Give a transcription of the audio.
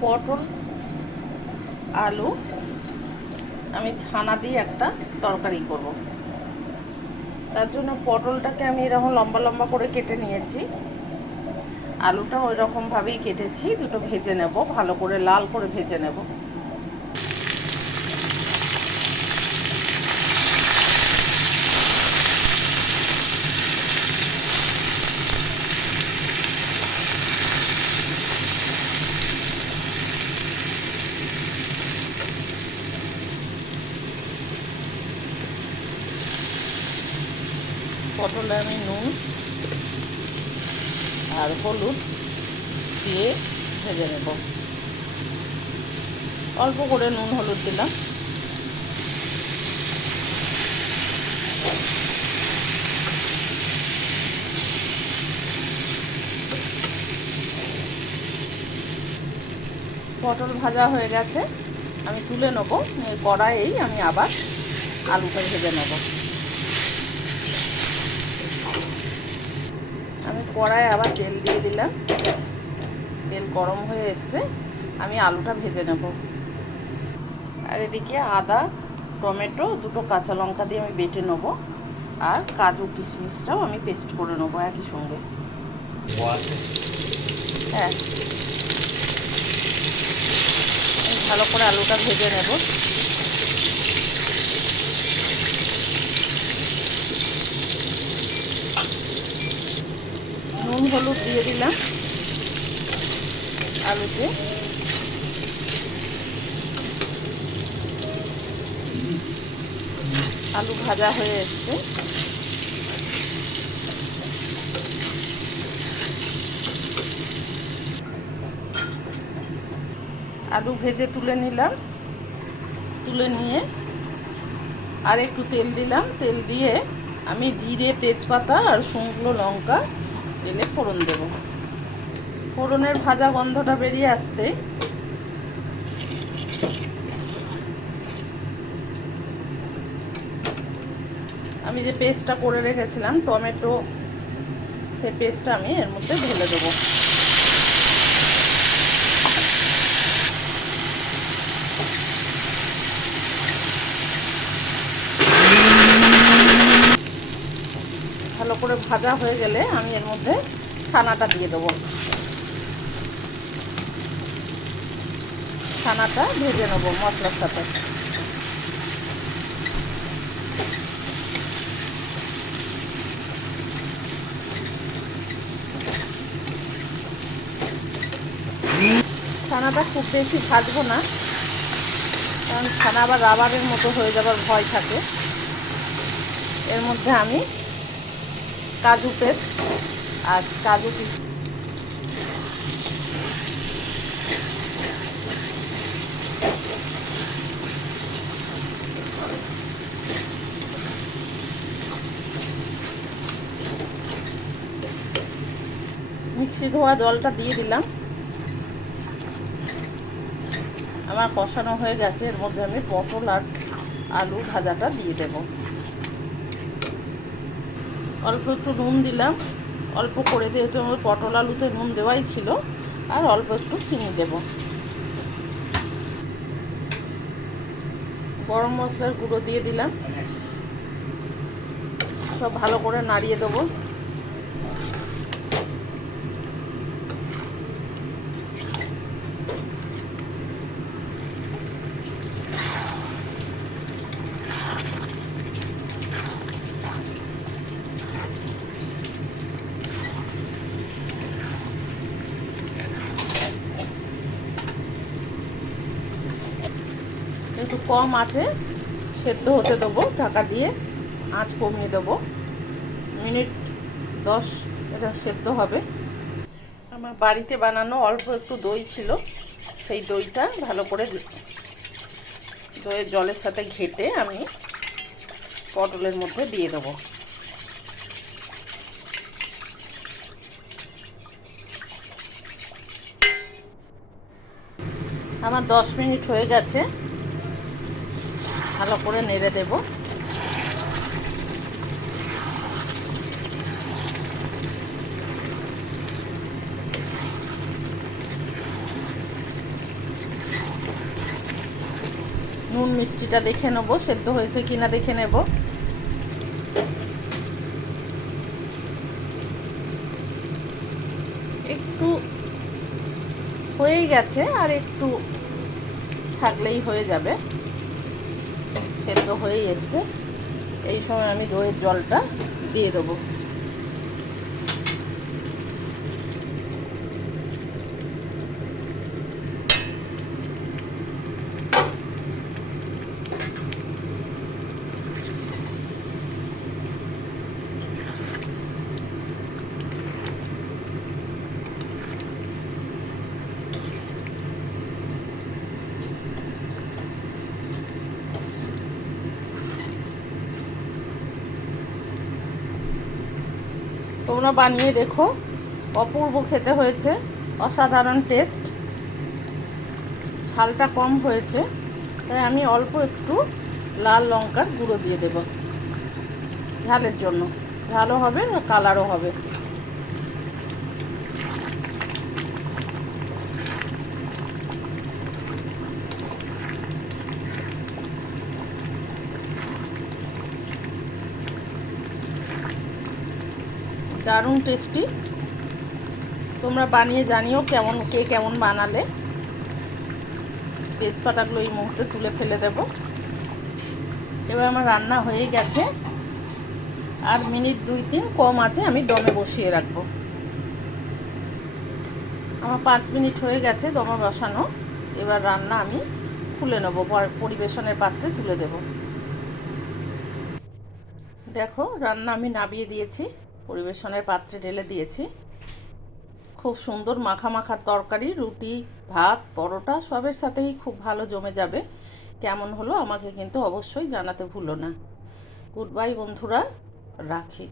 পটল, আলু, আমি ছানা দিয়ে একটা তরকারি করব। তার জন্য পটলটাকে আমি এরকম লম্বা লম্বা করে কেটে নিয়েছি। আলুটা ওই রকমভাবেই কেটেছি, দুটো ভেজে নেব, ভালো করে লাল করে ভেজে নেব। পটলে, আমি নুন আর হলুদ দিয়ে ভেজে নেব। অল্প করে নুন, হলুদ দিলাম। পটল ভাজা হয়ে গেছে। আমি তুলে নেব। কড়াইয়েই আমি আবার আলুটা ভেজে নেব। আমি কড়াই আবার তেল দিয়ে দিলাম। তেল গরম হয়ে এসছে। আমি আলুটা ভেজে নেব। আর এদিকে আদা, টমেটো, দুটো কাঁচা লঙ্কা দিয়ে আমি বেটে নেব। আর কাজু কিশমিশটাও আমি পেস্ট করে নেব একই সঙ্গে। হ্যাঁ। ভালো করে আলুটা ভেজে নেব নুন হলুদ দিয়ে দিলাম আলুতে। আলু ভাজা হয়ে এসছে। আলু ভেজে তুলে নিলাম। তুলে নিয়ে আর একটু তেল দিলাম। তেল দিয়ে আমি জিরে, তেজপাতা আর শুকনো লঙ্কা তেলে ফোড়ন দেব। ফোড়নের ভাজা গন্ধটা বেরিয়ে আসতে আমি যে পেস্টটা করে রেখেছিলাম, টমেটো সে পেস্টটা আমি এর মধ্যে ঢেলে দেবো ভালো করে ভাজা হয়ে গেলে আমি এর মধ্যে ছানাটা দিয়ে দেবো। ছানাটা ভেজে নেব মশলার সাথে। ছানাটা খুব বেশি ভাজবো না, কারণ ছানা আবার রাবারের মতো হয়ে যাবার ভয় থাকে। এর মধ্যে আমি কাজু পেস্ট আর কাজু মিক্সি ধোয়া জলটা দিয়ে দিলাম। আমার কষানো হয়ে গেছে, এর মধ্যে আমি পটল আর আলু ভাজাটা দিয়ে দেব। অল্প একটু নুন দিলাম। অল্প করে যেহেতু আমার পটল আলুতে নুন দেওয়াই ছিল, আর অল্প একটু চিনি দেব। গরম মশলার গুঁড়ো দিয়ে দিলাম। সব ভালো করে নাড়িয়ে দেবো। একটু কম আছে, সেদ্ধ হতে দেবো, ঢাকা দিয়ে আঁচ কমিয়ে দেবো। মিনিট দশ এটা সেদ্ধ হবে। আমার বাড়িতে বানানো অল্প একটু দই ছিল, সেই দইটা ভালো করে দইয়ের জলের সাথে ঘেটে আমি পটলের মধ্যে দিয়ে দেবো। আমার দশ মিনিট হয়ে গেছে। ভালো করে নেড়ে দেব। নুন মিষ্টিটা দেখে নেব, সেদ্ধ হয়েছে কিনা দেখে নেব। একটু হয়েই গেছে, আর একটু থাকলেই হয়ে যাবে। সেদ্ধ হয়ে এসছে। এই সময় আমি দইয়ের জলটা দিয়ে দেবো। তোমরা বানিয়ে দেখো। অপূর্ব খেতে হয়েছে। অসাধারণ টেস্ট ঝালটা কম হয়েছে। তাই আমি অল্প একটু লাল লঙ্কার গুঁড়ো দিয়ে দেব। ঝালের জন্য। ঝালও হবে কালারও হবে। দারুণ টেস্টি তোমরা বানিয়ে জানিও কেমন, কে কেমন বানালে। তেজপাতাগুলো এই মুহূর্তে তুলে ফেলে দেব। এবার আমার রান্না হয়ে গেছে। আর মিনিট দুই তিন কম আছে, আমি দমে বসিয়ে রাখব। আমার পাঁচ মিনিট হয়ে গেছে দমে বসানো। এবার রান্না আমি খুলে নেব পরিবেশনের পাত্রে তুলে দেব। দেখো, রান্না আমি নাবিয়ে দিয়েছি। পরিবেশনের পাত্রে ঢেলে দিয়েছি। খুব সুন্দর মাখা মাখার তরকারি, রুটি, ভাত, পরোটা সবের সাথেই খুব ভালো জমে যাবে। কেমন হলো আমাকে কিন্তু অবশ্যই জানাতে ভুলো না। গুড বাই বন্ধুরা, রাখি।